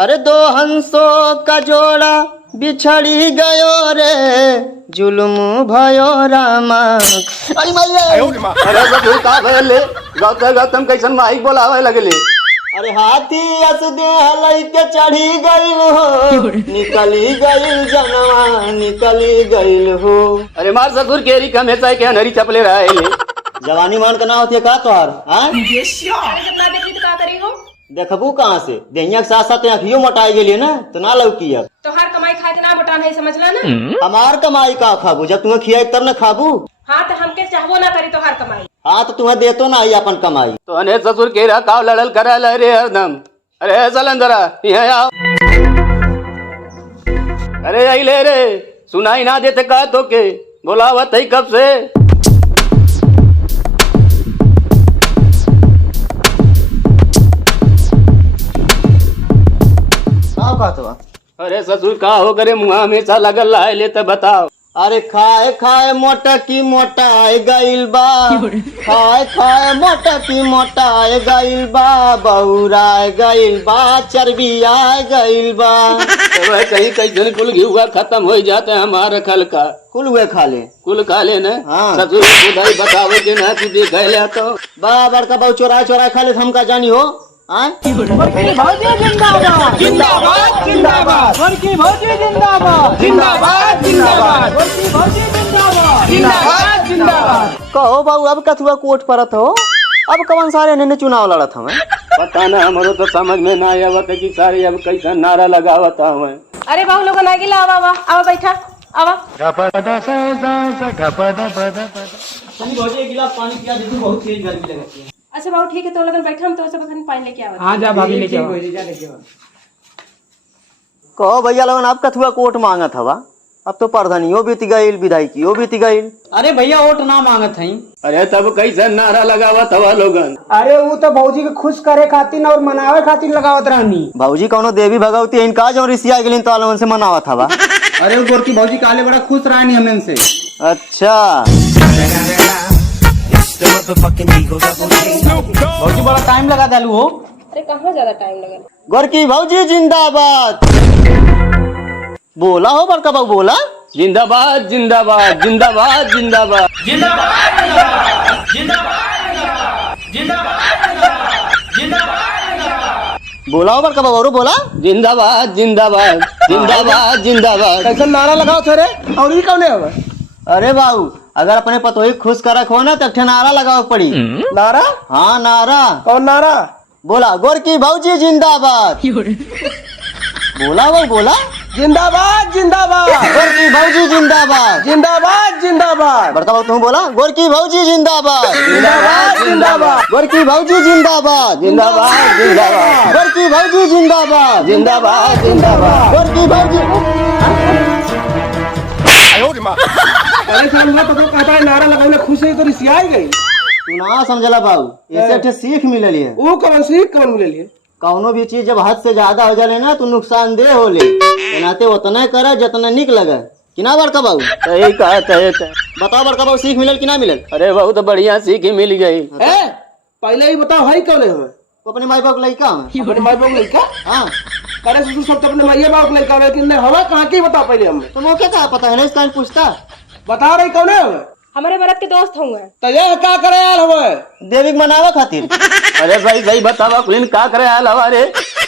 अरे दो हंसों का जोड़ा बिछड़ी गयो रे जुल्म भयो रामा। अरे मैया अरे ससुर का भले गौतम कैसन माइक बोलावे लगले। अरे हाथी अस दे के चढ़ी गईल हो निकली गईल जनवा निकली गईल हो। अरे मार ससुर केरी कम है के नरी चपले रहे जवानी मान का ना होती है का तोहार? अरे जब ना देखी तो क्या करी हो? देखबू कहाँ से देहिया के साथ साथ अखियो मोटाई गेली ना तो ना लौकी अब। तो हर कमाई खाए के ना मोटा नहीं समझला ना। हमार कमाई का खाबू जब तुम्हें खियाई तब न खाबू। हाँ तो हमके चाहबो ना करी तो हर कमाई। हाँ तो तुम्हें देतो ना आई अपन कमाई। तो अने ससुर केरा काव लड़ल करा रे हरदम। अरे सलंदरा यहाँ आओ। अरे आई ले रे सुनाई ना देते का तो के बोलावत है कब से। अरे ससुर का हो करे मुँह हमेशा लगल रहा ले तो बताओ। अरे खाए खाए मोटा की मोटाई गईल बा खाए खाए मोटा की मोटाई गईल बा बहुराय गईल बा चर्बी आए गईल बा। तो वह कहीं कैसे कुल घिउआ खत्म हो जाते हमारा खल का कुल हुए खा ले कुल खा ले न। हाँ। ससुर बुधाई बताओ कि ना कि देख ले तो बा बड़का बहु चोराए चोराए खा ले हमका जानी हो। जिंदाबाद जिंदाबाद जिंदाबाद जिंदाबाद जिंदाबाद जिंदाबाद जिंदाबाद जिंदाबाद। कहो बाबू अब कथुआ कोट परत हो अब कौन सारे ने चुनाव लड़त हमें पता ना हमारो तो समझ में ना आवत है कि सारे अब कैसा नारा लगावत हमें। अरे बहु लोग ना गिला आवा आवा आवा बैठा आवा। एक गिलास पानी पिया दे तू बहुत तेज गर्मी लगती है। अच्छा बहु ठीक है तो लगन बैठा हम तो सब पानी लेके आवा। हाँ जा भाभी लेके आओ। कहो भैया लोगन अब कथुआ कोट मांगत हवा अब तो प्रधानियों बीत गईल विधायकियों बीत गईल। अरे भैया वोट ना मांगत हई। अरे तब कैसा नारा लगावत हवा लोगन। अरे वो तो भौजी के खुश करे खातिर और मनावे खातिर लगावत रहनी। भाऊजी कौनो देवी भगवती इनका जो ऋषिया गेलिन तो आलमन से मनावत हवा। अरे वो गोरकी भौजी काले बड़ा खुश रहनी हमन से। अच्छा भौजी बड़ा टाइम लगा डालू हो। अरे कहाँ ज्यादा टाइम लगल। गोरकी भाऊजी जिंदाबाद। बोला हो बड़का बाबू बोला जिंदाबाद जिंदाबाद जिंदाबाद जिंदाबाद बोला हो बड़का बाबू और बोला जिंदाबाद जिंदाबाद जिंदाबाद जिंदाबाद। कैसा नारा लगाओ थे रे और ये कौन है? अरे बाबू अगर अपने पतोही खुश करक हो ना तो एक नारा लगाओ पड़ी। नारा? हाँ नारा। कौन नारा? बोला गोरकी भाऊजी जिंदाबाद। बोला वो बोला जिंदाबाद जिंदाबाद गोरकी भाऊजी जिंदाबाद। जिंदाबाद जिंदाबाद। बड़का बाबू तुम बोला गोरकी भाऊजी जिंदाबाद। जिंदाबाद जिंदाबाद गोरकी भाऊजी जिंदाबाद। जिंदाबाद जिंदाबाद गोरकी भाऊजी जिंदाबाद। जिंदाबाद जिंदाबाद। गोरकी भाऊजी अरे सामने तो कहता है नारा लगाने खुश है तो रिसियाई गई। तू ना समझला बाबू ऐसे ठे सीख मिलली है। वो कौन सी कौन ले लिए? कौनो भी चीज जब हद से ज्यादा हो जाले ना तो नुकसानदेह होले नाते उतना करे जितना निक लगे कि ना बड़का बाबू। सही कहा सही कहा। बताओ बड़का बाबू सीख मिलल कि ना मिलल? अरे बहुत बढ़िया सीख मिल गई। पहले ही बताओ है कौन है हमें? तो अपने माई बाप लड़का है। अपने माई बाप लड़का? हाँ अरे तू सब तो अपने माई बाप लड़का है लेकिन हमें कहाँ की बता पहले हमें। तो वो क्या पता है ना इस टाइम पूछता बता रही कौन है हमें? हमारे भरत के दोस्त होंगे। तो ये क्या करे यार हमें? देवी मनावा खातिर। अरे भाई भाई बतावा कुलीन का करे हाल हमारे।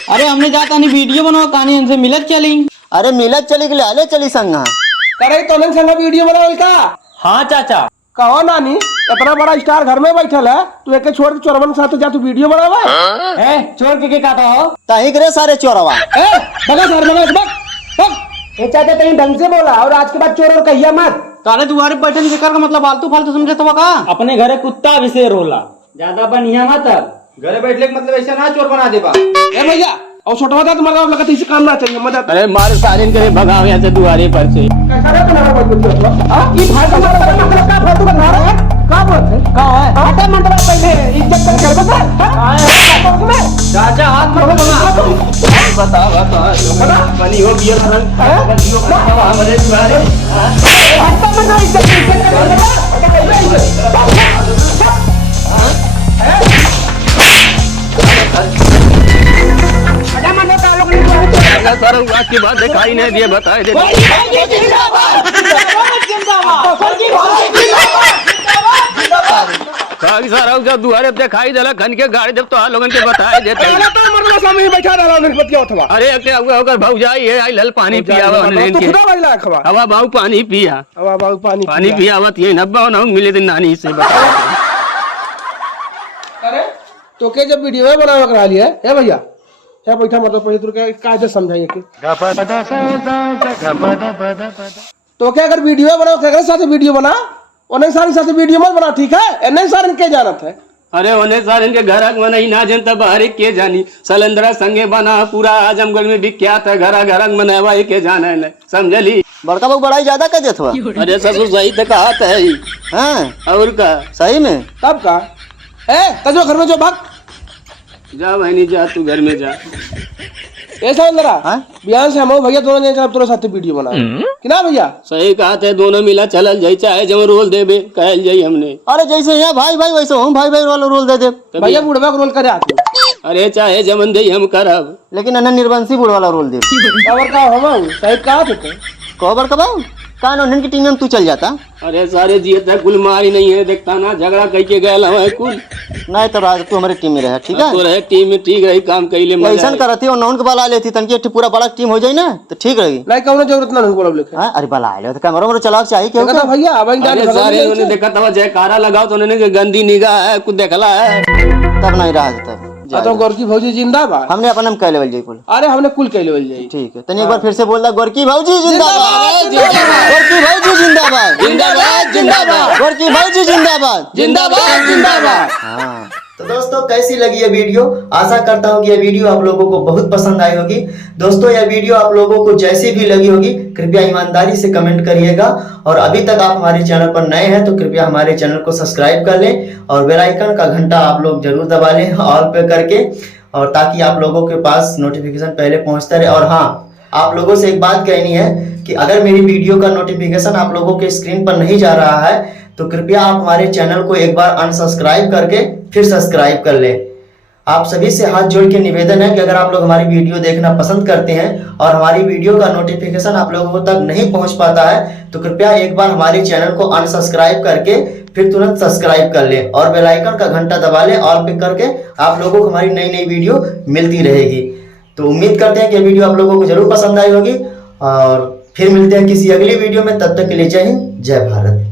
अरे हमने जाता नहीं वीडियो बनाओ कहानी हमसे मिलत चली। अरे मिलत चली के ले चली संगा करे तो नहीं संग वीडियो बनाओ का? हाँ चाचा। कहो नानी इतना बड़ा स्टार घर में बैठल है तू एक छोड़ के चोरवन के साथ जा तू वीडियो बनावा। चोर के कहता हो ताही करे सारे चोरवा। बगा सर बगा ए चाचा तेरी ढंग से बोला और आज के बाद चोर और कहिया मत। तारे दुआरे बैठने से कर का मतलब फालतू फालतू समझे तो का? अपने घरे कुत्ता विशेर होला ज्यादा बनिया मत घरे बैठने का मतलब ऐसा ना चोर बना देबा। ए भैया और छोटवा था तुम्हारा लगा इसे काम ना चाहिए मदद। अरे मार सारिन करे भगाओ यहाँ से दुआरे पर से। कैसा रे तुम्हारा बात बोलते हो? हां ये फालतू मतलब का फालतू बना रहा है? का बोलते है? का है? आटा मंडरा पहले इज्जत कर बता। चाचा हाथ मत लगा। बताओ बताओ बनी हो बियर रंग बनियो बताओ हमारे दुआरे। आटा मंडरा इज्जत अरे मनो का लोग नहीं रहुआ की बात दिखाई नहीं दिए बताए दे कागी सारा जब दुआरे दिखाई देला खन के गाड़ी जब तो आ लोगन के बताए देते अरे क्या हुआ होकर भौजाई है आई लल पानी पियावा हवा बाऊ पानी पिया पानी पियावत ये नब्बा ना मिले दिन नानी से बता अरे तो के जब वीडियो बनावा करा लिया है भैया है बैठा मतलब पहले तो क्या कायदे समझाइए कि तो क्या अगर वीडियो बनाओ क्या साथ वीडियो बना उन्हें सारी साथ वीडियो मत बना ठीक है नहीं सारे के जानत है अरे उन्हें सारे के घर मनाई ना जनता बाहर के जानी सलंदरा संगे बना पूरा आजमगढ़ में विख्यात है घर घर मनावा के जाना है समझली बड़का बाबू बड़ाई ज्यादा कर देत हुआ अरे ससुर सही तो कहा है हाँ और का सही में तब का तजो घर में जो भाग जा बहनी जा तू घर में जा ऐसा अंदर हाँ? बिहान से हम भैया दोनों जने तोरे साथ वीडियो बना कि ना भैया सही कहा थे दोनों मिला चलल जाई चाहे जब रोल देबे कहल जाई हमने अरे जैसे यहाँ भाई भाई वैसे हम भाई भाई वाला रोल दे दे भैया बुढ़वा को रोल करे आते अरे चाहे जमन दे हम करब लेकिन अन्ना निर्वंशी बुढ़ वाला रोल दे खबर का हम साहिब कहा थे कबर का बाबू कान उन्हन की टीम में तू चल जाता अरे सारे जिये तक कुल मारी नहीं है देखता ना झगड़ा कह के गए हमें कुल नहीं तो राज तू हमारी टीम में रहे ठीक है तो रहे टीम में ठीक रही काम कैले ऐसा करती और नौन के बला लेती तनकी पूरा बड़ा टीम हो जाए ना तो ठीक रहेगी नहीं कहूँ जरूरत ना बोलो लिखे हाँ अरे बला ले तो कैमरा में चलाक चाहिए क्यों कहता भैया अब अरे सारे उन्होंने देखा था जयकारा लगाओ तो उन्होंने गंदी निगाह है कुछ देखला है तब नहीं राज तब तो गोरकी भौजी जिंदाबाद हमने अपना नाम कह लेवल जाई बोल अरे हमने कुल कह लेवल जाई ठीक है तनी एक बार फिर से बोल दा गोरकी भौजी जिंदाबाद गोरकी भौजी जिंदाबाद जिंदाबाद जिंदाबाद गोरकी भौजी जिंदाबाद जिंदाबाद जिंदाबाद हाँ तो दोस्तों कैसी लगी ये वीडियो आशा करता हूँ कि ये वीडियो आप लोगों को बहुत पसंद आई होगी दोस्तों यह वीडियो आप लोगों को जैसी भी लगी होगी कृपया ईमानदारी से कमेंट करिएगा और अभी तक आप हमारे चैनल पर नए हैं तो कृपया हमारे चैनल को सब्सक्राइब कर लें और बेल आइकन का घंटा आप लोग जरूर दबा लें ऑल पे करके और ताकि आप लोगों के पास नोटिफिकेशन पहले पहुंचता रहे और हाँ आप लोगों से एक बात कहनी है कि अगर मेरी वीडियो का नोटिफिकेशन आप लोगों के स्क्रीन पर नहीं जा रहा है तो कृपया आप हमारे चैनल को एक बार अनसब्सक्राइब करके फिर सब्सक्राइब कर लें आप सभी से हाथ जोड़ के निवेदन है कि अगर आप लोग हमारी वीडियो देखना पसंद करते हैं और हमारी वीडियो का नोटिफिकेशन आप लोगों तक नहीं पहुंच पाता है तो कृपया एक बार हमारे चैनल को अनसब्सक्राइब करके फिर तुरंत सब्सक्राइब कर लें और बेल आइकन का घंटा दबा लें ऑल पे करके आप लोगों को हमारी नई नई वीडियो मिलती रहेगी तो उम्मीद करते हैं कि वीडियो आप लोगों को जरूर पसंद आई होगी और फिर मिलते हैं किसी अगली वीडियो में तब तक के लिए जय हिंद जय भारत।